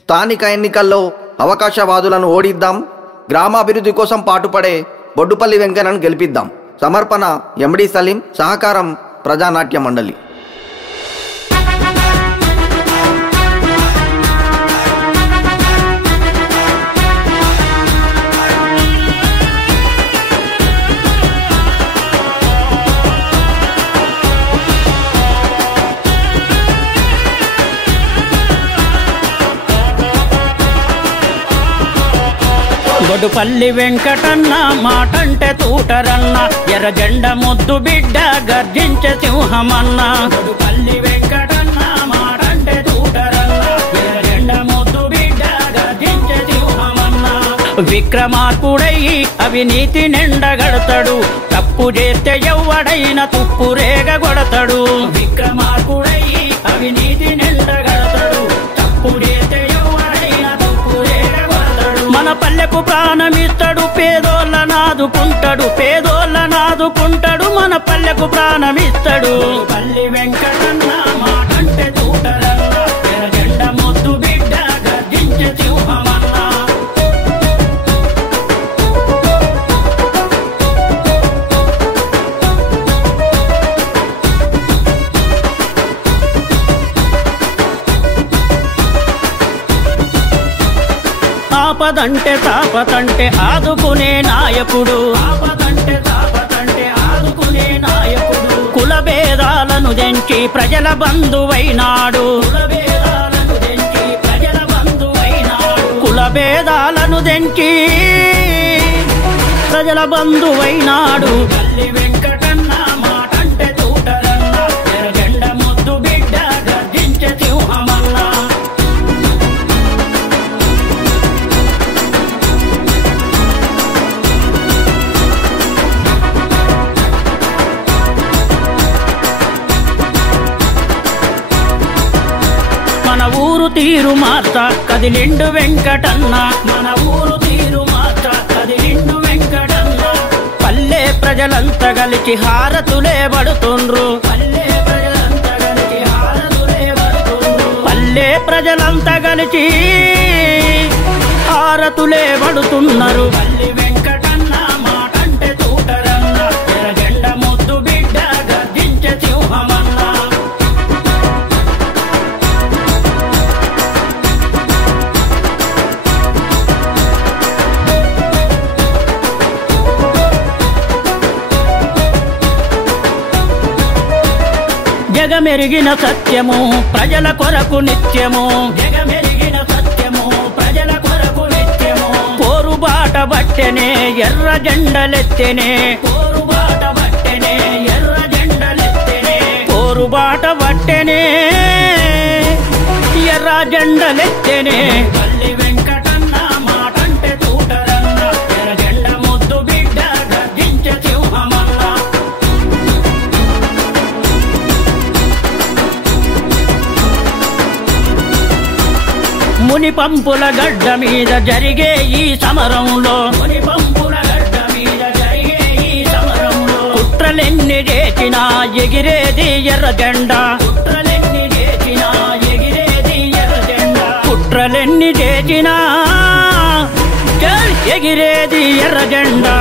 స్థానిక ఎన్నికల్లో అవకాశవాదులను ఓడిద్దాం, గ్రామాభివృద్ధి కోసం పాటుపడే బొడ్డుపల్లి వెంకన్నను గెలిపిద్దాం. సమర్పణ ఎండి సలీం, సహకారం ప్రజానాట్య మండలి. బొడ్డుపల్లి వెంకటన్న మాటంటే తూటరన్న, ఎర్ర జెండ ముద్దు బిడ్డ గర్జించే సింహమన్న. బొడ్డుపల్లి వెంకటన్న మాటంటే తూటరన్న, ఎర్ర జెండ ముద్దు బిడ్డ గర్జించే సింహమన్న. విక్రమార్కుడయ్యి అవినీతి నిండగడతాడు, తప్పు చేస్తే ఎవ్వడైనా తుప్పు రేగగొడతాడు. విక్రమార్కుడయ్యి అవినీతి నిండగడతాడు, తప్పు చేస్తే ఎవ్వడైనా తుప్పు రేగగొడతాడు. మన పల్లెకు ప్రాణమిస్తాడు, పేదోళ్ళనాదుకుంటాడు, పేదోళ్ళనాదుకుంటాడు, మన పల్లెకు ప్రాణమిస్తాడు. పల్లి వెంకటన్న మాటంటే తూటరన్న, ఎర్ర జెండ ముద్దు బిడ్డ గర్జించే సింహమన్న. ఆపదంటే తాపతంటే ఆదుకునే నాయకుడు, ఆపదంటే తాపతంటే ఆదుకునే నాయకుడు. కుల భేదాలను తెంచి ప్రజల బంధువైనాడు, కుల భేదాలను తెంచి ప్రజల బంధువైనాడు. కుల భేదాలను తెంచి ప్రజల బంధువైనాడు. పల్లి వెంకటన్న మాటంటే తూటరన్న, ఎర్ర జెండ ముద్దు బిడ్డ గర్జించే సింహమన్న. మన ఊరు తీరు మార్చ కదిలిండు వెంకటన్న, మన ఊరు తీరు మార్చ కదిలిండు వెంకటన్న. పల్లె ప్రజలంతా కలిసి హారతులే పడుతుండ్రు, పల్లె ప్రజలంతా కలిసి హారతులే పడుతుండ్రు. పల్లె ప్రజలంతా కలిసి హారతులే పడుతున్నారు. పల్లి వెంకటన్న మాటంటే తూటరన్న, ఎర్ర జెండ ముద్దు బిడ్డ గర్జించే సింహమన్న. జగమెరిగిన సత్యము ప్రజల కొరకు నిత్యము, జగమెరిగిన సత్యము ప్రజల కొరకు నిత్యము. పోరుబాట బట్టెనే ఎర్ర జెండలెత్తెనే, పోరుబాట బట్టెనే ఎర్ర జెండలెత్తెనే. పోరుబాట బట్టెనే ఎర్ర జెండలెత్తెనే. పల్లి వెంకటన్న మాటంటే తూటరన్న, ఎర్ర జెండ ముద్దు బిడ్డ గర్జించే సింహమన్న. మునిపంపుల గడ్డ మీద జరిగే ఈ సమరంలో, మునిపంపుల గడ్డ మీద జరిగే ఈ సమరంలో. కుట్రలెన్ని చేసినా ఎగిరేది ఎర్ర జెండా, కుట్రలెన్ని చేసినా ఎగిరేది ఎర్ర జెండా. కుట్రలెన్ని చేసినా ఎగిరేది ఎర్ర జెండా.